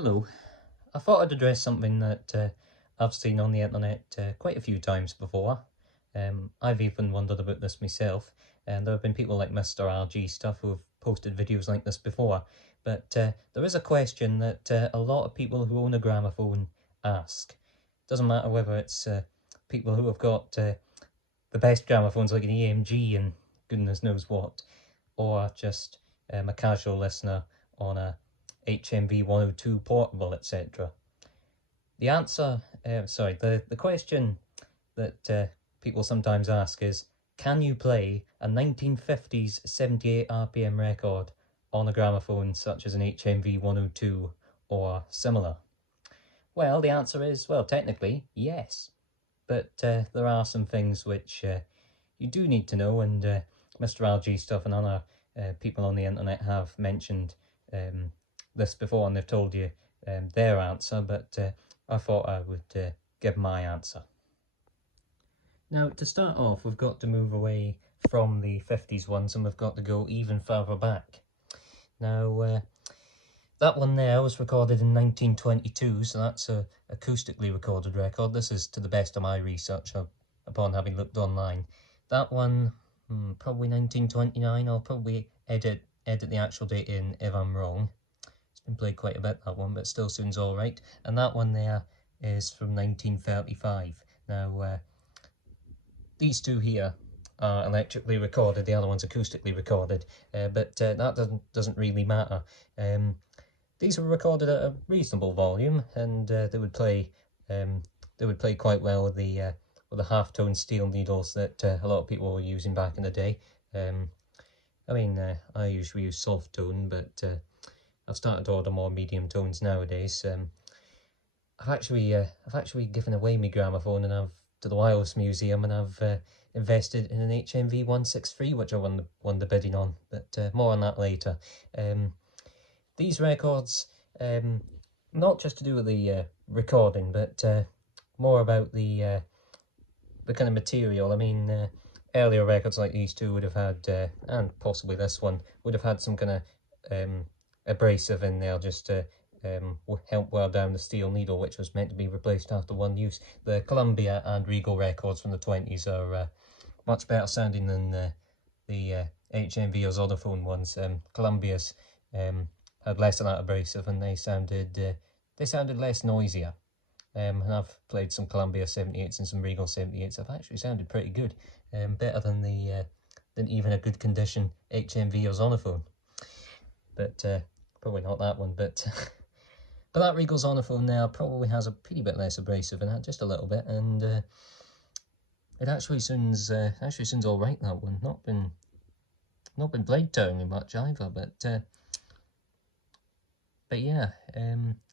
Hello. I thought I'd address something that I've seen on the internet quite a few times before. I've even wondered about this myself, and there have been people like Mr. RG stuff who have posted videos like this before. But there is a question that a lot of people who own a gramophone ask. Doesn't matter whether it's people who have got the best gramophones like an EMG and goodness knows what, or just a casual listener on a HMV 102 portable, etc. The answer, the question that people sometimes ask is, can you play a 1950s 78 RPM record on a gramophone such as an HMV 102 or similar? Well, the answer is, well, technically, yes. But there are some things which you do need to know, and Mr. LG stuff and other people on the internet have mentioned this before, and they've told you their answer, but I thought I would give my answer. Now, to start off, we've got to move away from the 50s ones, and we've got to go even further back. Now, that one there was recorded in 1922, so that's a acoustically recorded record. This is to the best of my research upon having looked online. That one, probably 1929. I'll probably edit the actual date in if I'm wrong. It's been played quite a bit, that one, but still sounds all right. And that one there is from 1935. Now, these two here are electrically recorded, the other one's acoustically recorded, but that doesn't really matter. These were recorded at a reasonable volume, and they would play quite well with the half-tone steel needles that a lot of people were using back in the day. I usually use soft tone, but I've started to order more medium tones nowadays. I've actually given away my gramophone to the Wireless Museum, and I've invested in an HMV 163, which I won the bidding on, but more on that later. These records, not just to do with the recording, but more about the kind of material. I mean, earlier records like these two would have had, and possibly this one, would have had some kind of abrasive in there just to help wear down the steel needle, which was meant to be replaced after one use. The Columbia and Regal records from the 20s are much better sounding than the HMV or Zodophone ones. Columbia's had less of that abrasive, and they sounded less noisier. And I've played some Columbia 78s and some Regal 78s. Have actually sounded pretty good, better than than even a good condition HMV or Zonophone. But probably not that one. But but that Regal Zonophone now probably has a pretty bit less abrasive in it, just a little bit, and it actually sounds all right. That one, not been played terribly much either, but yeah,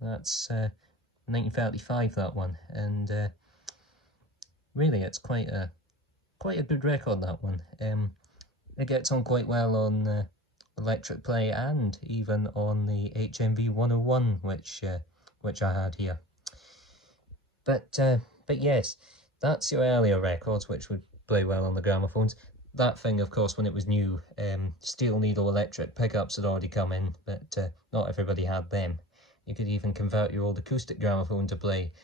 that's 1935, that one, and really it's quite a good record, that one. It gets on quite well on electric play and even on the HMV 101, which I had here. But yes, that's your earlier records, which would play well on the gramophones. That thing, of course, when it was new, steel needle electric pickups had already come in, but not everybody had them. You could even convert your old acoustic gramophone to play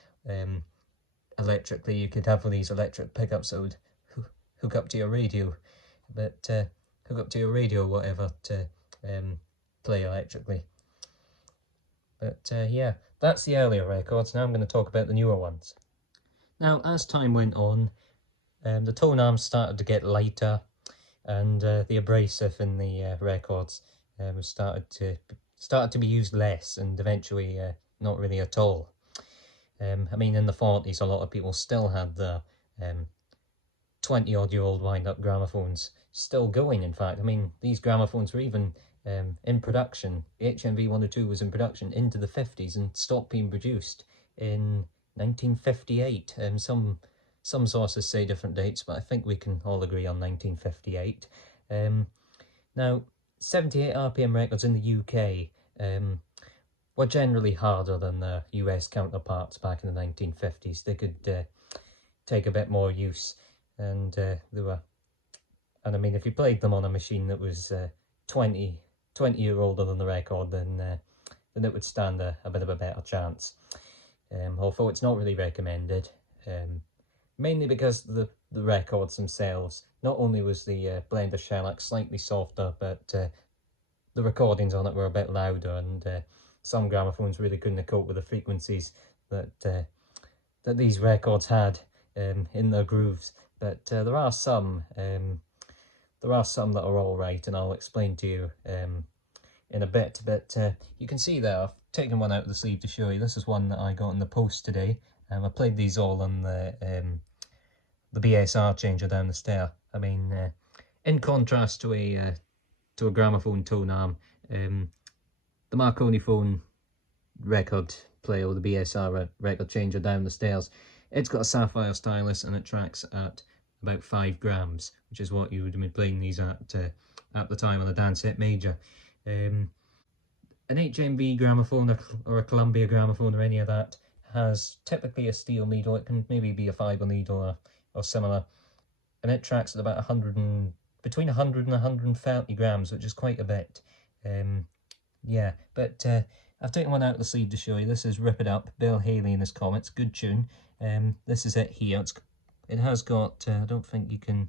electrically. You could have these electric pickups that would hook up to your radio, whatever, to play electrically. But yeah, that's the earlier records. Now I'm going to talk about the newer ones. Now, as time went on, the tone arms started to get lighter, and the abrasive in the records started to be used less, and eventually not really at all. I mean, in the 40s, a lot of people still had the 20-odd-year-old wind-up gramophones still going, in fact. I mean, these gramophones were even in production. The HMV 102 was in production into the 50s and stopped being produced in 1958. Some sources say different dates, but I think we can all agree on 1958. Now, 78 RPM records in the UK were generally harder than their US counterparts back in the 1950s. They could take a bit more use, and I mean, if you played them on a machine that was 20 years older than the record, then then it would stand a bit of a better chance. Although it's not really recommended, mainly because the records themselves, not only was the Blender shellac slightly softer, but the recordings on it were a bit louder, and some gramophones really couldn't cope with the frequencies that these records had in their grooves. But there are some that are all right, and I'll explain to you in a bit. But you can see there, I've taken one out of the sleeve to show you. This is one that I got in the post today. I played these all on the BSR changer down the stair. I mean, in contrast to a gramophone tone arm, the Marconi phone record player, or the BSR record changer down the stairs, it's got a sapphire stylus and it tracks at about 5 grams, which is what you would have been playing these at the time on the Dansette Major. An HMV gramophone or a Columbia gramophone or any of that has typically a steel needle. It can maybe be a fibre needle or similar, and it tracks at about between 100 and 130 grams, which is quite a bit. Yeah, but I've taken one out of the sleeve to show you. This is Rip It Up, Bill Haley and his Comets, good tune. This is it here. It has got, I don't think you can,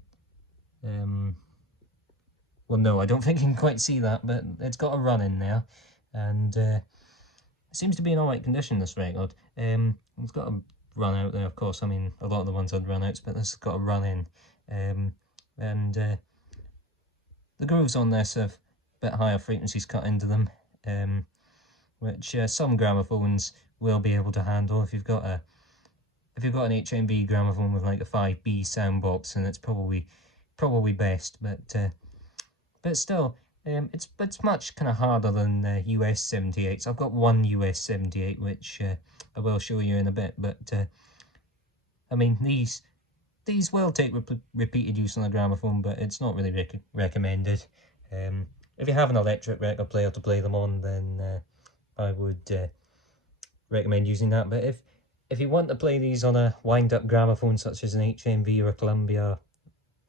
well no, I don't think you can quite see that, but it's got a run in there, and it seems to be in alright condition, this record. It's got a run out there, of course. I mean, a lot of the ones had run outs, but this has got a run in. And the grooves on this have a bit higher frequencies cut into them, which some gramophones will be able to handle. If you've got an HMV gramophone with like a 5B sound box, and it's probably best, but still, it's much kind of harder than US 78s. I've got one US 78 which I will show you in a bit, but I mean, these will take repeated use on a gramophone, but it's not really recommended. If you have an electric record player to play them on, then I would recommend using that. But if you want to play these on a wind-up gramophone such as an HMV or a Columbia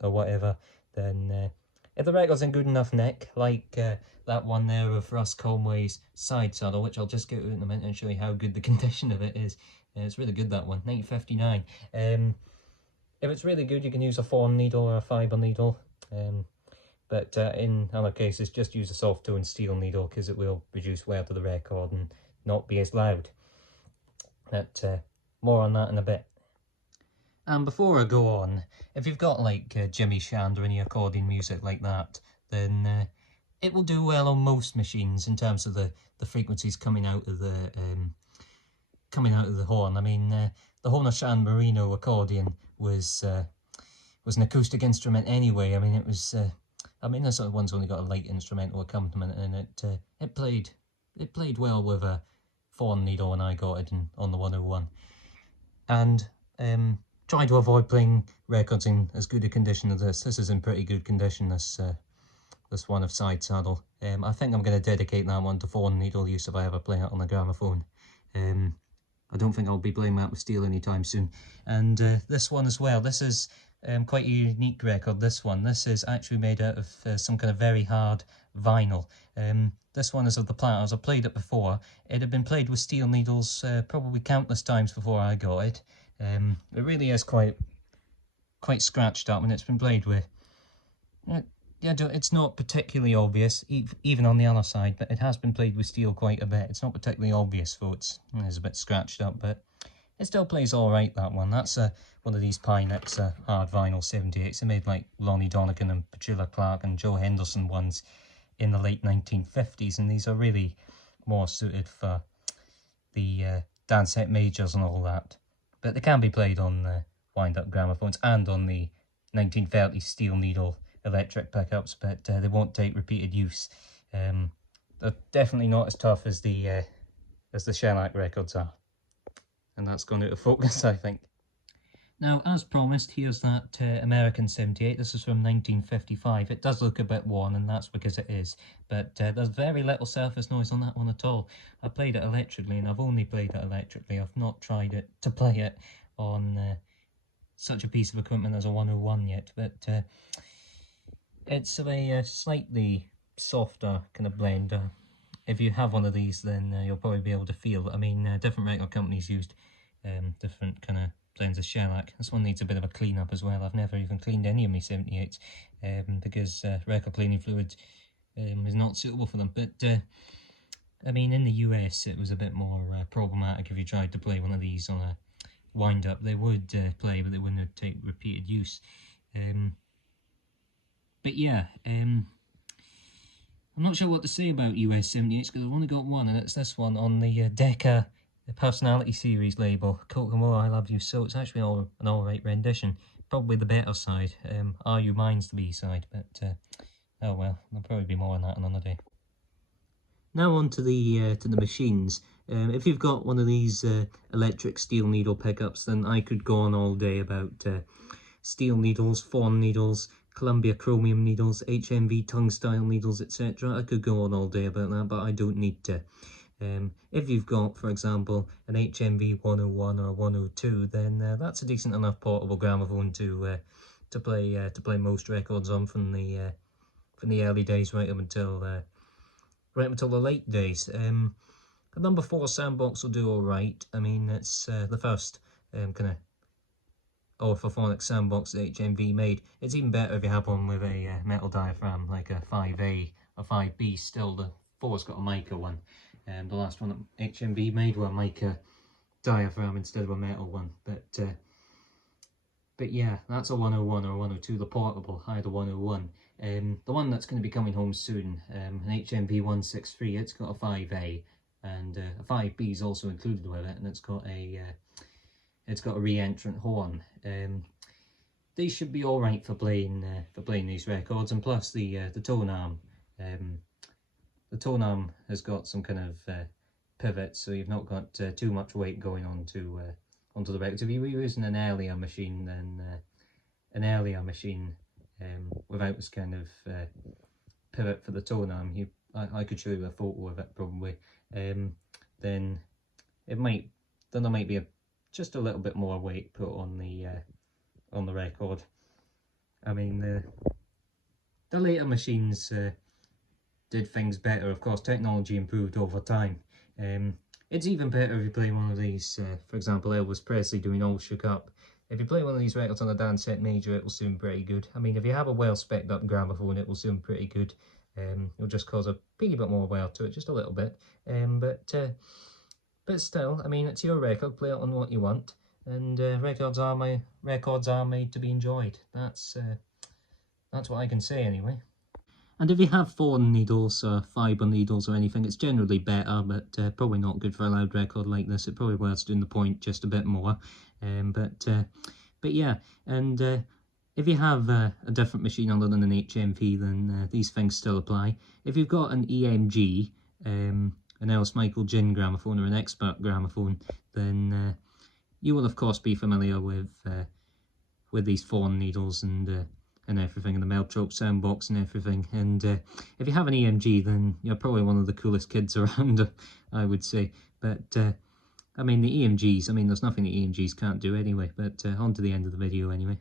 or whatever, then if the record's in good enough nick, like that one there of Russ Conway's side saddle, which I'll just get out in a minute and show you how good the condition of it is. It's really good, that one, 1959. If it's really good, you can use a fawn needle or a fibre needle. But in other cases, just use a soft tone steel needle, because it will reduce wear to the record and not be as loud. But more on that in a bit. And before I go on, if you've got like Jimmy Shand or any accordion music like that, then it will do well on most machines in terms of the frequencies coming out of the horn. I mean, the Horner Shand Marino accordion was an acoustic instrument anyway. I mean, it was. I mean, this one's only got a light instrumental accompaniment, and it played well with a fawn needle when I got it on the 101. And trying to avoid playing records in as good a condition as this. This is in pretty good condition, this one of Side Saddle. I think I'm going to dedicate that one to fawn needle use if I ever play it on the gramophone. I don't think I'll be playing that with steel anytime soon. And this one as well, this is quite a unique record, this one. This is actually made out of some kind of very hard vinyl. This one is of the Platters. I've played it before. It had been played with steel needles probably countless times before I got it. It really is quite scratched up, and it's been played with. Yeah, it's not particularly obvious, even on the other side, but it has been played with steel quite a bit. It's not particularly obvious, though it's a bit scratched up, but it still plays all right, that one. That's one of these Pynex hard vinyl 78s. They made like Lonnie Donegan and Petula Clark and Joe Henderson ones in the late 1950s, and these are really more suited for the Dansette Majors and all that. But they can be played on wind-up gramophones and on the 1930s steel needle electric pickups, but they won't take repeated use. They're definitely not as tough as the shellac records are. And that's gone out of focus, I think. Now, as promised, here's that American 78. This is from 1955. It does look a bit worn, and that's because it is. But there's very little surface noise on that one at all. I played it electrically, and I've only played it electrically. I've not tried it to play it on such a piece of equipment as a 101 yet. But it's a slightly softer kind of blender. if you have one of these, then you'll probably be able to feel. I mean, different record companies used different kind of blends of shellac. This one needs a bit of a clean up as well. I've never even cleaned any of my 78s because record cleaning fluid is not suitable for them. But I mean, in the US, it was a bit more problematic if you tried to play one of these on a wind up. They would play, but they wouldn't take repeated use. But yeah, I'm not sure what to say about US 78s because I've only got one, and it's this one on the Decca Personality Series label. Kokomo, I Love You So. It's actually an alright rendition. Probably the better side. Are You Mine's the B-side, but oh well, there'll probably be more on that another day. Now on to the machines. If you've got one of these electric steel needle pickups, then I could go on all day about steel needles, fawn needles, Columbia chromium needles, HMV tongue-style needles, etc. I could go on all day about that, but I don't need to. If you've got, for example, an HMV 101 or 102, then that's a decent enough portable gramophone to play most records on from the early days right up until the late days. The number 4 sandbox will do alright. I mean, it's the first kind of orthophonic sandbox that HMV made. It's even better if you have one with a metal diaphragm, like a 5A or 5B. Still, the 4's got a mica one. The last one that HMV made were a mica diaphragm instead of a metal one. But yeah, that's a 101 or 102, the portable. I had a 101. The one that's going to be coming home soon, an HMV 163, it's got a 5A, and a 5B is also included with it, and it's got a re-entrant horn. These should be all right for playing these records, and plus the tone arm. The tone arm has got some kind of pivot, so you've not got too much weight going onto the record. If you were using an earlier machine, then without this kind of pivot for the tone arm, I could show you a photo of it probably. Then there might be just a little bit more weight put on the record. I mean, the later machines did things better. Of course, technology improved over time. It's even better if you play one of these, for example, Elvis Presley doing All Shook Up. If you play one of these records on a dance set major, it will sound pretty good. I mean, if you have a well spec'd up gramophone, it will sound pretty good. It'll just cause a teeny bit more wear to it, just a little bit. But still, I mean, it's your record. Play it on what you want, and records are made to be enjoyed. That's what I can say anyway. And if you have fawn needles or fibre needles or anything, it's generally better, but probably not good for a loud record like this. It probably worth doing the point just a bit more. But yeah, and if you have a different machine other than an HMV, then these things still apply. If you've got an EMG, an Ellis Michael Gin gramophone or an expert gramophone, then you will of course be familiar with these fawn needles and everything, and the Meltrope soundbox and everything. And if you have an EMG, then you're probably one of the coolest kids around, I would say. But I mean, the EMGs, I mean, there's nothing the EMGs can't do anyway. But on to the end of the video anyway.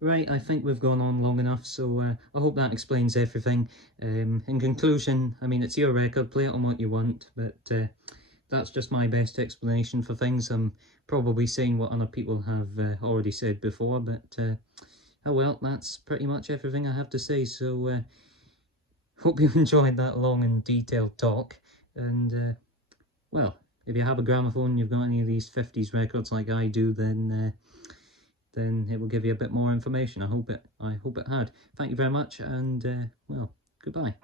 Right, I think we've gone on long enough, so I hope that explains everything. In conclusion, I mean, it's your record, play it on what you want, but that's just my best explanation for things. I'm probably saying what other people have already said before, but oh well, that's pretty much everything I have to say, so hope you enjoyed that long and detailed talk. And well, if you have a gramophone, you've got any of these 50s records like I do, then it will give you a bit more information. I hope it had. Thank you very much, and well, goodbye.